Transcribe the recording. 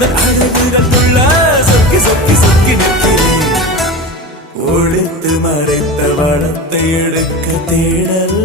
உந்தன் அழகுகள் துள்ள சொக்கி சொக்கி சொக்கி நிற்கிறேன். ஒழித்து மறைத்த வளத்தை எடுக்க தேடல்